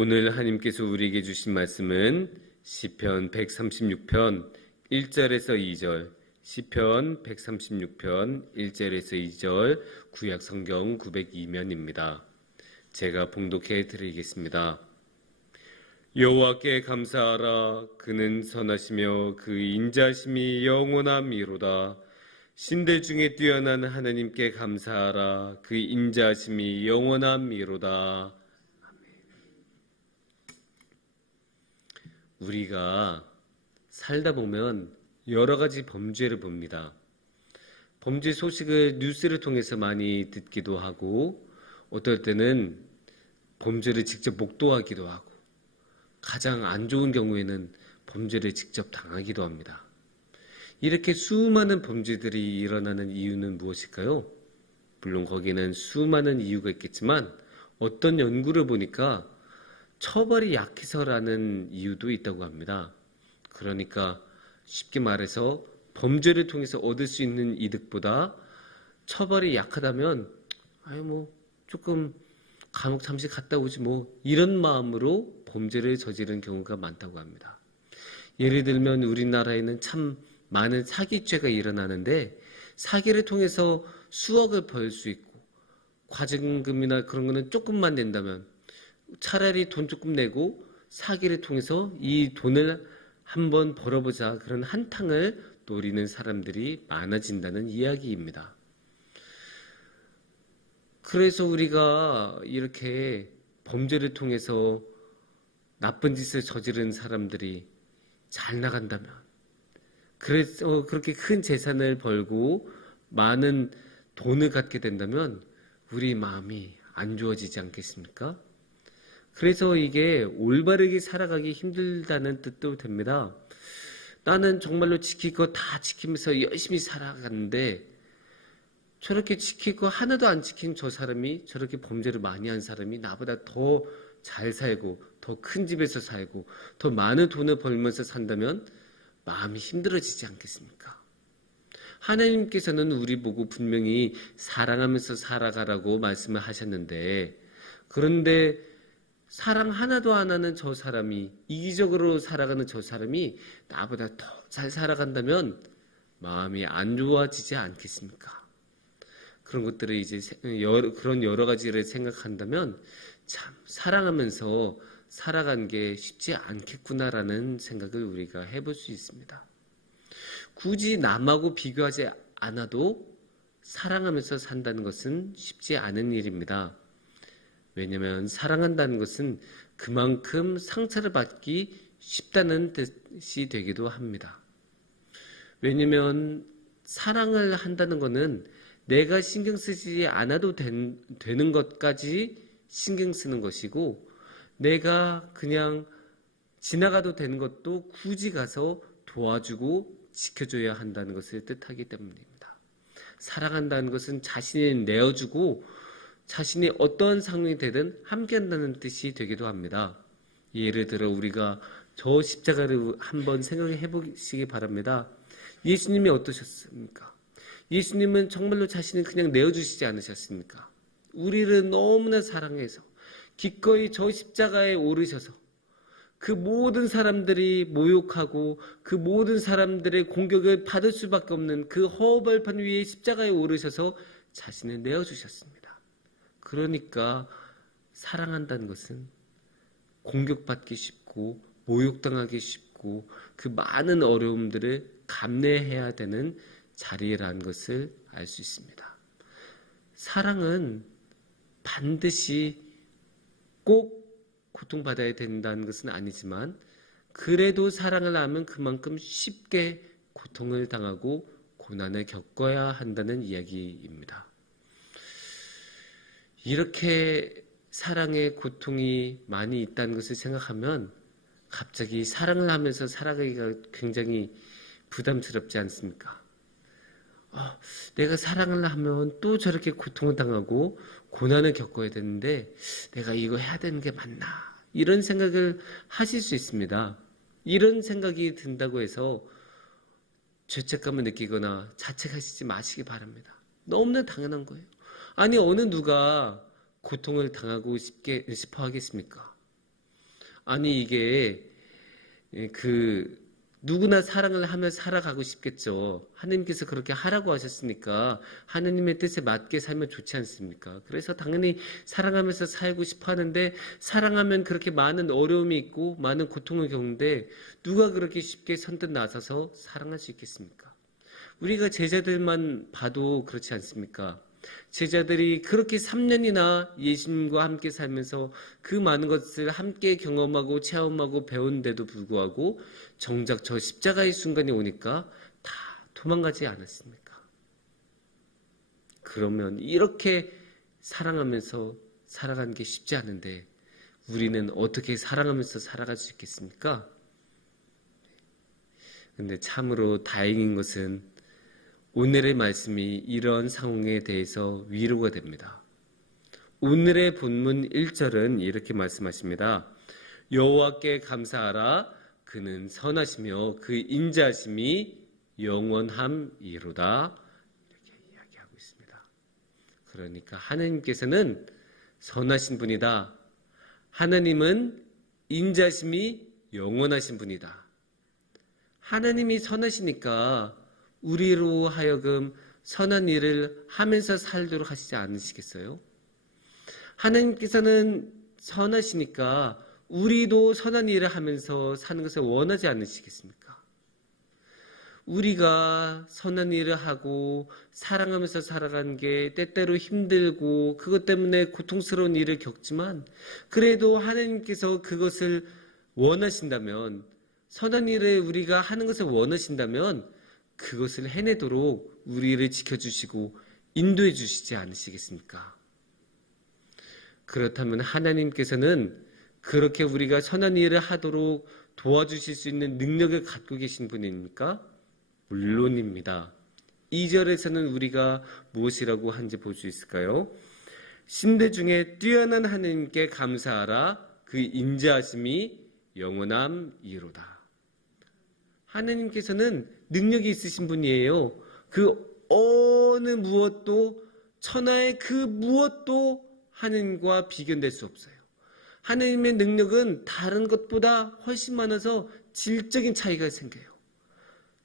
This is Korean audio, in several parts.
오늘 하나님께서 우리에게 주신 말씀은 시편 136편 1절에서 2절, 시편 136편 1절에서 2절, 구약 성경 902면입니다. 제가 봉독해 드리겠습니다. 여호와께 감사하라. 그는 선하시며 그 인자심이 영원함이로다. 신들 중에 뛰어난 하나님께 감사하라. 그 인자심이 영원함이로다. 우리가 살다 보면 여러 가지 범죄를 봅니다. 범죄 소식을 뉴스를 통해서 많이 듣기도 하고, 어떨 때는 범죄를 직접 목도하기도 하고, 가장 안 좋은 경우에는 범죄를 직접 당하기도 합니다. 이렇게 수많은 범죄들이 일어나는 이유는 무엇일까요? 물론 거기는 수많은 이유가 있겠지만 어떤 연구를 보니까 처벌이 약해서라는 이유도 있다고 합니다. 그러니까 쉽게 말해서 범죄를 통해서 얻을 수 있는 이득보다 처벌이 약하다면 조금 감옥 잠시 갔다 오지 이런 마음으로 범죄를 저지른 경우가 많다고 합니다. 예를 들면 우리나라에는 참 많은 사기죄가 일어나는데, 사기를 통해서 수억을 벌 수 있고 과징금이나 그런 거는 조금만 낸다면 차라리 돈 조금 내고 사기를 통해서 이 돈을 한번 벌어보자, 그런 한탕을 노리는 사람들이 많아진다는 이야기입니다. 그래서 우리가 이렇게 범죄를 통해서 나쁜 짓을 저지른 사람들이 잘 나간다면, 그래서 그렇게 큰 재산을 벌고 많은 돈을 갖게 된다면 우리 마음이 안 좋아지지 않겠습니까? 그래서 이게 올바르게 살아가기 힘들다는 뜻도 됩니다. 나는 정말로 지킬 거 다 지키면서 열심히 살아가는데, 저렇게 지킬 거 하나도 안 지킨 저 사람이, 저렇게 범죄를 많이 한 사람이 나보다 더 잘 살고 더 큰 집에서 살고 더 많은 돈을 벌면서 산다면 마음이 힘들어지지 않겠습니까? 하나님께서는 우리 보고 분명히 사랑하면서 살아가라고 말씀을 하셨는데, 그런데 사랑 하나도 안 하는 저 사람이, 이기적으로 살아가는 저 사람이 나보다 더 잘 살아간다면 마음이 안 좋아지지 않겠습니까? 그런 것들을 그런 여러 가지를 생각한다면 참 사랑하면서 살아간 게 쉽지 않겠구나라는 생각을 우리가 해볼 수 있습니다. 굳이 남하고 비교하지 않아도 사랑하면서 산다는 것은 쉽지 않은 일입니다. 왜냐하면 사랑한다는 것은 그만큼 상처를 받기 쉽다는 뜻이 되기도 합니다. 왜냐하면 사랑을 한다는 것은 내가 신경 쓰지 않아도 되는 것까지 신경 쓰는 것이고, 내가 그냥 지나가도 되는 것도 굳이 가서 도와주고 지켜줘야 한다는 것을 뜻하기 때문입니다. 사랑한다는 것은 자신을 내어주고 자신이 어떤 상황이 되든 함께한다는 뜻이 되기도 합니다. 예를 들어 우리가 저 십자가를 한번 생각해 보시기 바랍니다. 예수님이 어떠셨습니까? 예수님은 정말로 자신을 그냥 내어주시지 않으셨습니까? 우리를 너무나 사랑해서 기꺼이 저 십자가에 오르셔서 그 모든 사람들이 모욕하고 그 모든 사람들의 공격을 받을 수밖에 없는 그 허벌판 위에 십자가에 오르셔서 자신을 내어주셨습니다. 그러니까 사랑한다는 것은 공격받기 쉽고 모욕당하기 쉽고 그 많은 어려움들을 감내해야 되는 자리라는 것을 알 수 있습니다. 사랑은 반드시 꼭 고통받아야 된다는 것은 아니지만, 그래도 사랑을 하면 그만큼 쉽게 고통을 당하고 고난을 겪어야 한다는 이야기입니다. 이렇게 사랑의 고통이 많이 있다는 것을 생각하면 갑자기 사랑을 하면서 살아가기가 굉장히 부담스럽지 않습니까? 내가 사랑을 하면 또 저렇게 고통을 당하고 고난을 겪어야 되는데 내가 이거 해야 되는 게 맞나? 이런 생각을 하실 수 있습니다. 이런 생각이 든다고 해서 죄책감을 느끼거나 자책하시지 마시기 바랍니다. 너무나 당연한 거예요. 아니, 어느 누가 고통을 당하고 싶어 하겠습니까? 아니 이게 누구나 사랑을 하며 살아가고 싶겠죠. 하느님께서 그렇게 하라고 하셨으니까 하느님의 뜻에 맞게 살면 좋지 않습니까? 그래서 당연히 사랑하면서 살고 싶어 하는데, 사랑하면 그렇게 많은 어려움이 있고 많은 고통을 겪는데 누가 그렇게 쉽게 선뜻 나서서 사랑할 수 있겠습니까? 우리가 제자들만 봐도 그렇지 않습니까? 제자들이 그렇게 3년이나 예수님과 함께 살면서 그 많은 것을 함께 경험하고 체험하고 배우는데도 불구하고 정작 저 십자가의 순간이 오니까 다 도망가지 않았습니까? 그러면 이렇게 사랑하면서 살아가는 게 쉽지 않은데 우리는 어떻게 사랑하면서 살아갈 수 있겠습니까? 근데 참으로 다행인 것은 오늘의 말씀이 이런 상황에 대해서 위로가 됩니다. 오늘의 본문 1절은 이렇게 말씀하십니다. 여호와께 감사하라. 그는 선하시며 그 인자하심이 영원함이로다. 이렇게 이야기하고 있습니다. 그러니까 하나님께서는 선하신 분이다. 하나님은 인자하심이 영원하신 분이다. 하나님이 선하시니까 우리로 하여금 선한 일을 하면서 살도록 하시지 않으시겠어요? 하나님께서는 선하시니까 우리도 선한 일을 하면서 사는 것을 원하지 않으시겠습니까? 우리가 선한 일을 하고 사랑하면서 살아가는 게 때때로 힘들고 그것 때문에 고통스러운 일을 겪지만, 그래도 하나님께서 그것을 원하신다면, 선한 일을 우리가 하는 것을 원하신다면 그것을 해내도록 우리를 지켜주시고 인도해 주시지 않으시겠습니까? 그렇다면 하나님께서는 그렇게 우리가 선한 일을 하도록 도와주실 수 있는 능력을 갖고 계신 분입니까? 물론입니다. 2절에서는 우리가 무엇이라고 한지 볼 수 있을까요? 신대 중에 뛰어난 하나님께 감사하라. 그 인자하심이 영원함이로다. 하나님께서는 능력이 있으신 분이에요. 그 어느 무엇도, 천하의 그 무엇도 하나님과 비견될 수 없어요. 하나님의 능력은 다른 것보다 훨씬 많아서 질적인 차이가 생겨요.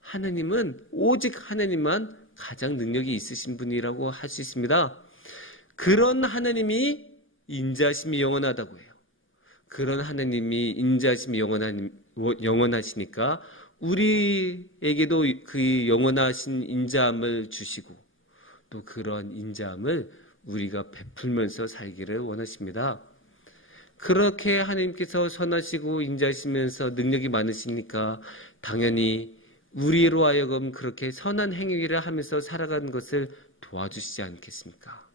하나님은 오직 하나님만 가장 능력이 있으신 분이라고 할 수 있습니다. 그런 하나님이 인자하심이 영원하다고 해요. 그런 하나님이 인자하심이 영원하시니까 우리에게도 그 영원하신 인자함을 주시고 또 그런 인자함을 우리가 베풀면서 살기를 원하십니다. 그렇게 하나님께서 선하시고 인자하시면서 능력이 많으시니까 당연히 우리로 하여금 그렇게 선한 행위를 하면서 살아가는 것을 도와주시지 않겠습니까?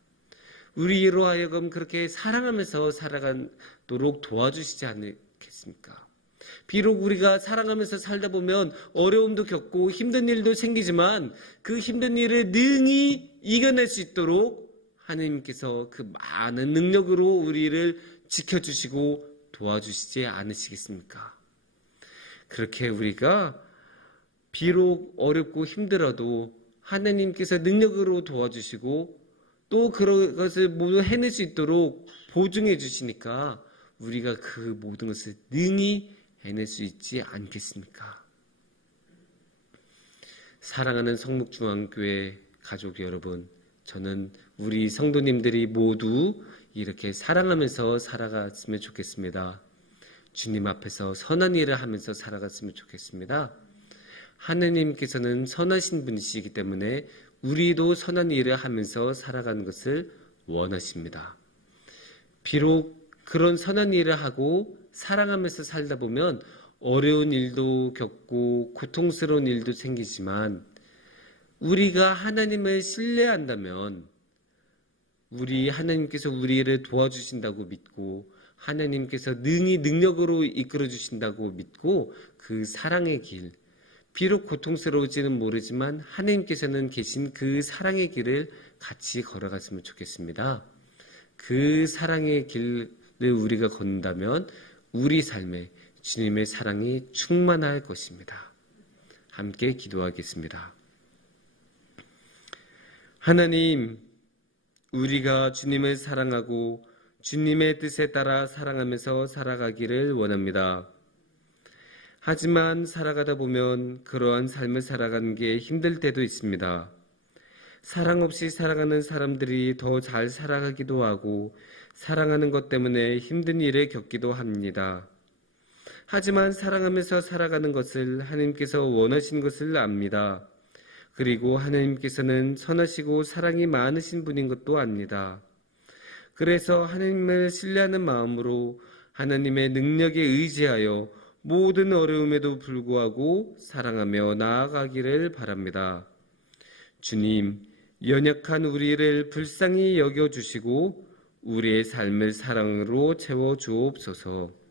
우리로 하여금 그렇게 사랑하면서 살아가도록 도와주시지 않겠습니까? 비록 우리가 사랑하면서 살다 보면 어려움도 겪고 힘든 일도 생기지만 그 힘든 일을 능히 이겨낼 수 있도록 하나님께서 그 많은 능력으로 우리를 지켜주시고 도와주시지 않으시겠습니까? 그렇게 우리가 비록 어렵고 힘들어도 하나님께서 능력으로 도와주시고 또 그것을 모두 해낼 수 있도록 보증해 주시니까 우리가 그 모든 것을 능히 해낼 수 있지 않겠습니까? 사랑하는 성목중앙교회 가족 여러분, 저는 우리 성도님들이 모두 이렇게 사랑하면서 살아갔으면 좋겠습니다. 주님 앞에서 선한 일을 하면서 살아갔으면 좋겠습니다. 하느님께서는 선하신 분이시기 때문에 우리도 선한 일을 하면서 살아가는 것을 원하십니다. 비록 그런 선한 일을 하고 사랑하면서 살다 보면 어려운 일도 겪고 고통스러운 일도 생기지만 우리가 하나님을 신뢰한다면 우리 하나님께서 우리를 도와주신다고 믿고 하나님께서 능히 능력으로 이끌어 주신다고 믿고 그 사랑의 길, 비록 고통스러울지는 모르지만 하나님께서는 계신 그 사랑의 길을 같이 걸어갔으면 좋겠습니다. 그 사랑의 길을 우리가 걷는다면 우리 삶에 주님의 사랑이 충만할 것입니다. 함께 기도하겠습니다. 하나님, 우리가 주님을 사랑하고 주님의 뜻에 따라 사랑하면서 살아가기를 원합니다. 하지만 살아가다 보면 그러한 삶을 살아가는 게 힘들 때도 있습니다. 사랑 없이 살아가는 사람들이 더 잘 살아가기도 하고 사랑하는 것 때문에 힘든 일을 겪기도 합니다. 하지만 사랑하면서 살아가는 것을 하나님께서 원하신 것을 압니다. 그리고 하나님께서는 선하시고 사랑이 많으신 분인 것도 압니다. 그래서 하나님을 신뢰하는 마음으로 하나님의 능력에 의지하여 모든 어려움에도 불구하고 사랑하며 나아가기를 바랍니다. 주님, 연약한 우리를 불쌍히 여겨주시고 우리의 삶을 사랑으로 채워 주옵소서.